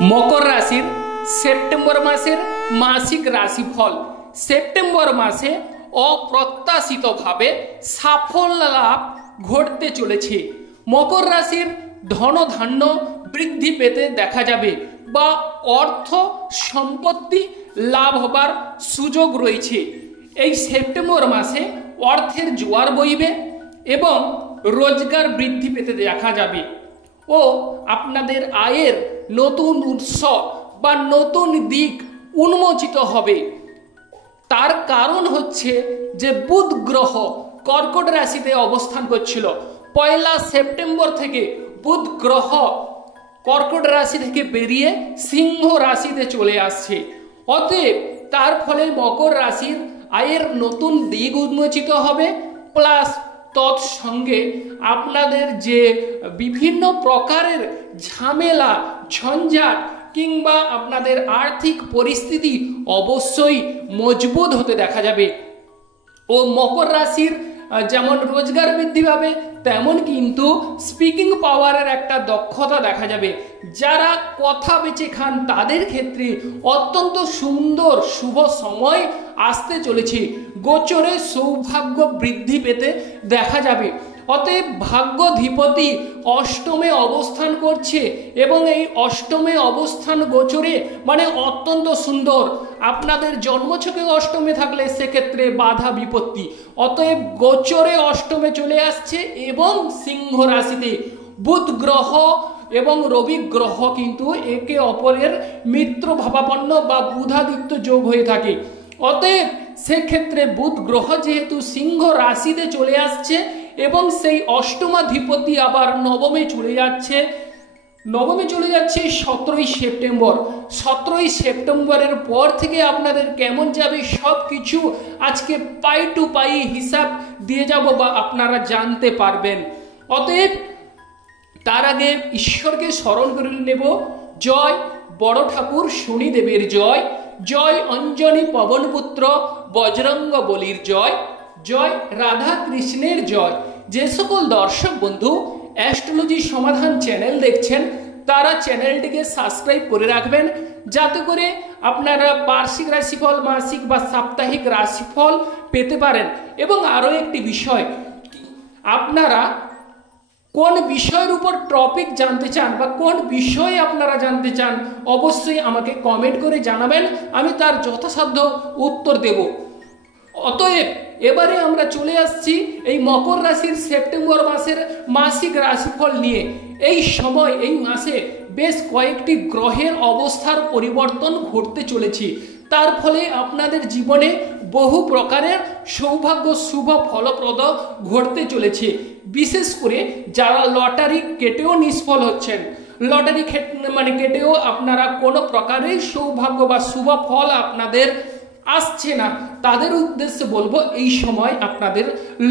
मकर राशिर सेप्टेम्बर मासेर मासिक राशिफल। सेप्टेम्बर मासे अप्रत्याशितभावे साफल्य लाभ घटते चलेছে। मकर राशिर धन धान्य बृद्धि पेते देखा जाबे बा अर्थ सम्पत्ति लाभ हबार सुयोग रयेছে। এই সেপ্টেম্বর মাসে অর্থের জোয়ার বইবে এবং রোজগার বৃদ্ধি পেতে দেখা যাবে ও আপনাদের আয়ের নতুন উৎস বা নতুন দিক উন্মোচিত হবে। তার কারণ হচ্ছে যে বুধ গ্রহ কর্কট রাশিতে অবস্থান করছিল। পয়লা সেপ্টেম্বর থেকে বুধ গ্রহ কর্কট রাশি থেকে বেরিয়ে সিংহ রাশিতে চলে আসছে। অতএব তার ফলে মকর রাশির আয়ের নতুন দিক উন্মোচিত হবে, প্লাস তৎসঙ্গে আপনাদের যে বিভিন্ন প্রকারের ঝামেলা ঝঞ্ঝাট কিংবা আপনাদের আর্থিক পরিস্থিতি অবশ্যই মজবুত হতে দেখা যাবে ও মকর রাশির যেমন রোজগার বৃদ্ধি পাবে তেমন কিন্তু স্পিকিং পাওয়ারের একটা দক্ষতা দেখা যাবে। যারা কথা বেঁচে খান তাদের ক্ষেত্রে অত্যন্ত সুন্দর শুভ সময় আসতে চলেছে। গোচরে সৌভাগ্য বৃদ্ধি পেতে দেখা যাবে। অতএব ভাগ্যাধিপতি অষ্টমে অবস্থান করছে এবং এই অষ্টমে অবস্থান গোচরে মানে অত্যন্ত সুন্দর। আপনাদের জন্মছকে অষ্টমে থাকলে সেক্ষেত্রে বাধা বিপত্তি। অতএব গোচরে অষ্টমে চলে আসছে এবং সিংহ রাশিতে বুধ গ্রহ এবং রবি গ্রহ কিন্তু একে অপরের মিত্র ভাবাপন্ন বা বুধাদিত্য যোগ হয়ে থাকে। অতএব সেক্ষেত্রে বুধ গ্রহ যেহেতু সিংহ রাশিতে চলে আসছে এবং সেই অষ্টমাধিপতি আবার নবমে চলে যাচ্ছে 17ই সেপ্টেম্বর। 17ই সেপ্টেম্বরের পর থেকে আপনাদের কেমন যাবে সব কিছু আজকে পাই টু পাই হিসাব দিয়ে যাব বা আপনারা জানতে পারবেন। অতএব তার আগে ঈশ্বরকে স্মরণ করে নেব। জয় বড় ঠাকুর শনিদেবের জয়, জয় অঞ্জনী পবনপুত্র বজরঙ্গ বলির জয়, জয় রাধা কৃষ্ণের জয়। যে সকল দর্শক বন্ধু অ্যাস্ট্রোলজি সমাধান চ্যানেল দেখছেন তারা চ্যানেলটিকে সাবস্ক্রাইব করে রাখবেন যাতে করে আপনারা বার্ষিক রাশিফল মাসিক বা সাপ্তাহিক রাশিফল পেতে পারেন। এবং আরও একটি বিষয়, আপনারা কোন বিষয়ের উপর টপিক জানতে চান বা কোন বিষয়ে আপনারা জানতে চান অবশ্যই আমাকে কমেন্ট করে জানাবেন, আমি তার যথাসাধ্য উত্তর দেব। অতএব এবারে আমরা চলে আসছি এই মকর রাশির সেপ্টেম্বর মাসের মাসিক রাশিফল নিয়ে। এই সময় এই মাসে বেশ কয়েকটি গ্রহের অবস্থার পরিবর্তন ঘটতে চলেছে। তার ফলে আপনাদের জীবনে বহু প্রকারের সৌভাগ্য শুভ ফলপ্রদ ঘটতে চলেছে। বিশেষ করে যারা লটারি কেটেও নিষ্ফল হচ্ছেন, লটারি কেটেও আপনারা কোনো প্রকারের সৌভাগ্য বা শুভ ফল আপনাদের আসছে না, তাদের উদ্দেশ্যে বলবো এই সময় আপনাদের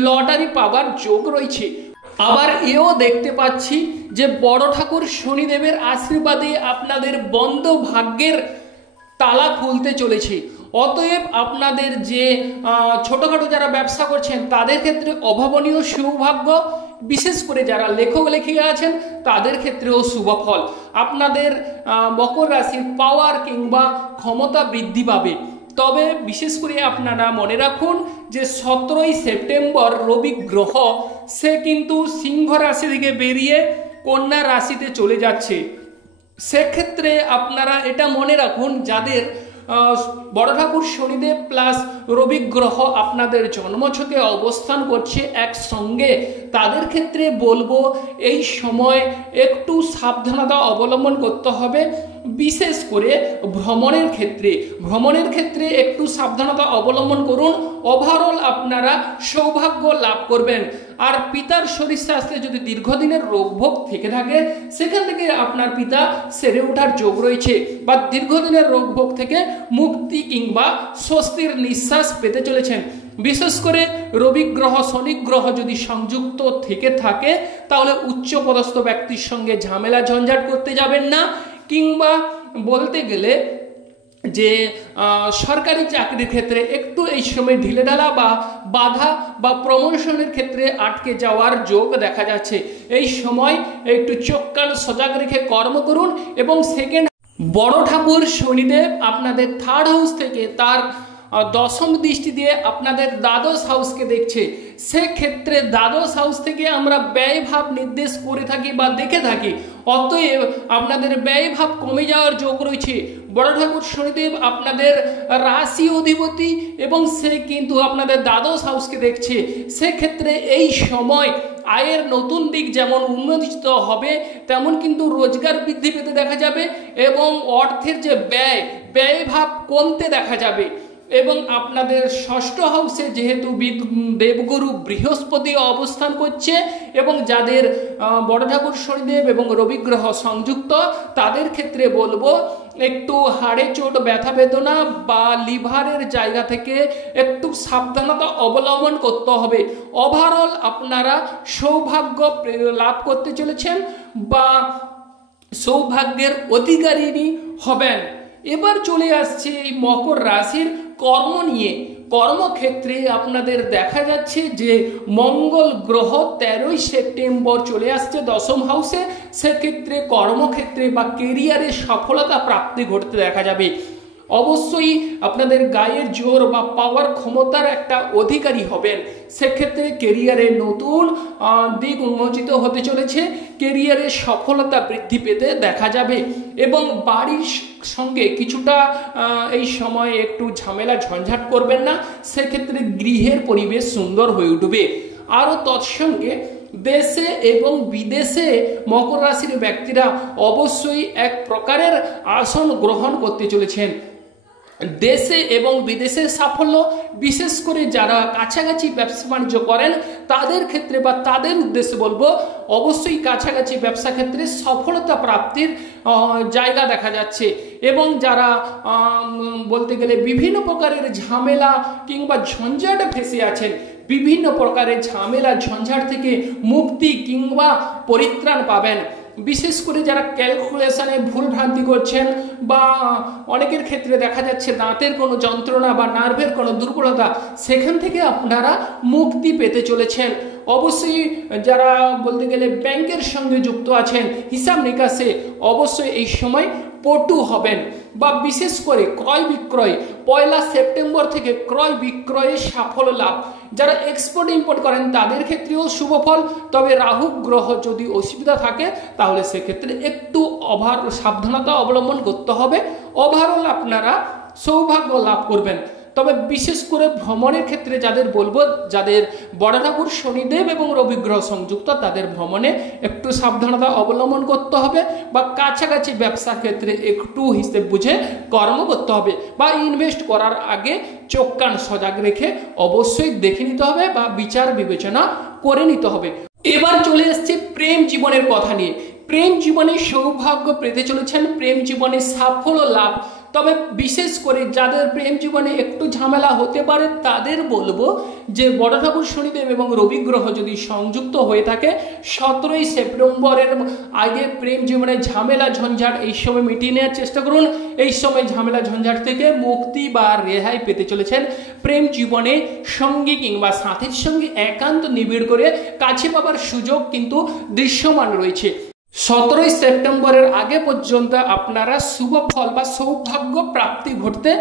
লটারি পাওয়ার যোগ রয়েছে। আবার এও দেখতে পাচ্ছি যে বড় ঠাকুর শনিদেবের আশীর্বাদে আপনাদের বন্ধ ভাগ্যের তালা খুলতে চলেছে। অতএব আপনাদের যে ছোটোখাটো যারা ব্যবসা করছেন তাদের ক্ষেত্রে অভাবনীয় সৌভাগ্য, বিশেষ করে যারা লেখক লেখিকা আছেন তাদের ক্ষেত্রেও শুভ ফল। আপনাদের মকর রাশির পাওয়ার কিংবা ক্ষমতা বৃদ্ধি পাবে। তবে বিশেষ করে আপনারা মনে রাখুন যে 17ই সেপ্টেম্বর রবি গ্রহ সে কিন্তু সিংহ রাশি থেকে বেরিয়ে কন্যা রাশিতে চলে যাচ্ছে। সেক্ষেত্রে আপনারা এটা মনে রাখুন যাদের বড় ঠাকুর শনিদেব প্লাস রবি গ্রহ আপনাদের জন্মছকে অবস্থান করছে একসঙ্গে, তাদের ক্ষেত্রে বলবো এই সময় একটু সাবধানতা অবলম্বন করতে হবে। বিশেষ করে ভ্রমণের ক্ষেত্রে একটু সাবধানতা অবলম্বন করুন। ওভারঅল আপনারা সৌভাগ্য লাভ করবেন। আর পিতার শরীর স্বাস্থ্যে যদি দীর্ঘদিনের রোগভোগ থেকে থাকে সেখান থেকে আপনার পিতা সেরে ওঠার যোগ রয়েছে বা দীর্ঘদিনের রোগভোগ থেকে মুক্তি কিংবা স্বস্তির নিঃশ্বাস পেতে চলেছেন। বিশেষ করে রবি গ্রহ শনি গ্রহ যদি সংযুক্ত থেকে থাকে তাহলে উচ্চপদস্থ ব্যক্তির সঙ্গে ঝামেলা ঝঞ্ঝাট করতে যাবেন না, কিংবা বলতে গেলে যে সরকারি চাকরির ক্ষেত্রে একটু এই সময় ঢিলেঢালা বা বাধা বা প্রমোশনের ক্ষেত্রে আটকে যাওয়ার যোগ দেখা যাচ্ছে। এই সময় একটু চোখ কান সজাগ রেখে কর্ম করুন এবং সেকেন্ড বড় ঠাকুর শনিদেব আপনাদের থার্ড হাউস থেকে তার দশম দৃষ্টি দিয়ে আপনাদের দ্বাদশ হাউসকে দেখছে। সেক্ষেত্রে দ্বাদশ হাউস থেকে আমরা ব্যয় ভাব নির্দেশ করে থাকি বা দেখে থাকি, অতএব আপনাদের ব্যয় ভাব কমে যাওয়ার যোগ রয়েছে। বড় ঠাকুর শনিদেব আপনাদের রাশি অধিপতি এবং সে কিন্তু আপনাদের দ্বাদশ হাউসকে দেখছে। সেক্ষেত্রে এই সময় আয়ের নতুন দিক যেমন উন্মোচিত হবে, তেমন কিন্তু রোজগার বৃদ্ধি পেতে দেখা যাবে এবং অর্থের যে ব্যয় ভাব কমতে দেখা যাবে। এবং আপনাদের ষষ্ঠ হাউসে যেহেতু দেবগুরু বৃহস্পতি অবস্থান করছে এবং যাদের বড় ঠাকুর শনিদেব এবং রবি গ্রহ সংযুক্ত, তাদের ক্ষেত্রে বলবো একটু হাড়ে চোট, ব্যথা বেদনা বা লিভারের জায়গা থেকে একটু সাবধানতা অবলম্বন করতে হবে। ওভারঅল আপনারা সৌভাগ্য লাভ করতে চলেছেন বা সৌভাগ্যের অধিকারী হবেন। এবার চলে আসছে এই মকর রাশির কর্ম নিয়ে। কর্মক্ষেত্রে আপনাদের দেখা যাচ্ছে যে মঙ্গল গ্রহ 13ই সেপ্টেম্বর চলে আসছে দশম হাউসে। সেক্ষেত্রে কর্মক্ষেত্রে বা কেরিয়ারে সফলতা প্রাপ্তি ঘটতে দেখা যাবে। অবশ্যই আপনাদের গায়ের জোর বা পাওয়ার ক্ষমতার একটা অধিকারী হবেন। সেক্ষেত্রে কেরিয়ারে নতুন দিক উন্মোচিত হতে চলেছে, কেরিয়ারে সফলতা বৃদ্ধি পেতে দেখা যাবে এবং বাড়ির সঙ্গে কিছুটা এই সময়ে একটু ঝামেলা ঝঞ্ঝাট করবেন না। সেক্ষেত্রে গৃহের পরিবেশ সুন্দর হয়ে উঠবে। আরও তৎসঙ্গে দেশে এবং বিদেশে মকর রাশির ব্যক্তিরা অবশ্যই এক প্রকারের আসন গ্রহণ করতে চলেছেন। দেশে এবং বিদেশে সাফল্য, বিশেষ করে যারা কাছাকাছি ব্যবসা বাণিজ্য করেন তাদের ক্ষেত্রে বা তাদের উদ্দেশ্যে বলবো, অবশ্যই কাছাকাছি ব্যবসা ক্ষেত্রে সফলতা প্রাপ্তির জায়গা দেখা যাচ্ছে। এবং যারা বলতে গেলে বিভিন্ন প্রকারের ঝামেলা কিংবা ঝঞ্ঝাটে ফেসে আছেন, বিভিন্ন প্রকারের ঝামেলা ঝঞ্ঝাট থেকে মুক্তি কিংবা পরিত্রাণ পাবেন। বিশেষ করে যারা ক্যালকুলেশনে ভুল ভ্রান্তি করছেন বা অনেকের ক্ষেত্রে দেখা যাচ্ছে দাঁতের কোনো যন্ত্রণা বা নার্ভের কোনো দুর্বলতা, সেখান থেকে আপনারা মুক্তি পেতে চলেছেন। অবশ্যই যারা বলতে গেলে ব্যাংকের সঙ্গে যুক্ত আছেন, হিসাব নিকাশে, অবশ্যই এই সময় পটু হবেন। বা বিশেষ করে ক্রয় বিক্রয় 1 সেপ্টেম্বর থেকে ক্রয় বিক্রয়ে সাফল্য লাভ। যারা এক্সপোর্ট ইম্পোর্ট করেন তাদের ক্ষেত্রেও শুভ ফল। তবে রাহু গ্রহ যদি অসুবিধা থাকে তাহলে সেক্ষেত্রে একটু সাবধানতা অবলম্বন করতে হবে। ওভারঅল আপনারা সৌভাগ্য লাভ করবেন। তবে বিশেষ করে ভ্রমণের ক্ষেত্রে যাদের বলবো, যাদের বড় ঠাকুর শনিদেব এবং রবি গ্রহ সংযুক্ত, তাদের ভ্রমণে একটু সাবধানতা অবলম্বন করতে হবে বা কাছাকাছি ব্যবসা ক্ষেত্রে একটু হিসেব বুঝে কর্ম করতে হবে বা ইনভেস্ট করার আগে চোখ কান সজাগ রেখে অবশ্যই দেখে নিতে হবে বা বিচার বিবেচনা করে নিতে হবে। এবার চলে আসছে প্রেম জীবনের কথা নিয়ে। প্রেম জীবনে সৌভাগ্য পেতে চলেছেন, প্রেম জীবনে সাফল্য লাভ। তবে বিশেষ করে যাদের প্রেম জীবনে একটু ঝামেলা হতে পারে তাদের বলবো যে বড় ঠাকুর শনিদেব এবং রবি গ্রহ যদি সংযুক্ত হয়ে থাকে 17ই সেপ্টেম্বরের আগে প্রেম জীবনে ঝামেলা ঝঞ্ঝাট এই সময় মিটিয়ে নেওয়ার চেষ্টা করুন। এই সময় ঝামেলা ঝঞ্ঝাট থেকে মুক্তি বা রেহাই পেতে চলেছেন। প্রেম জীবনে সঙ্গী কিংবা সাথীর সঙ্গে একান্ত নিবিড় করে কাছে পাবার সুযোগ কিন্তু দৃশ্যমান রয়েছে। 17ই সেপ্টেম্বরের আগে পর্যন্ত আপনারা শুভ ফল বা সৌভাগ্য প্রাপ্তি ঘটতে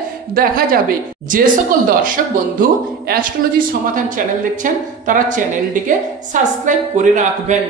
দেখা যাবে। যে সকল দর্শক বন্ধু অ্যাস্ট্রোলজি সমাধান চ্যানেল দেখছেন তারা চ্যানেলটিকে সাবস্ক্রাইব করে রাখবেন।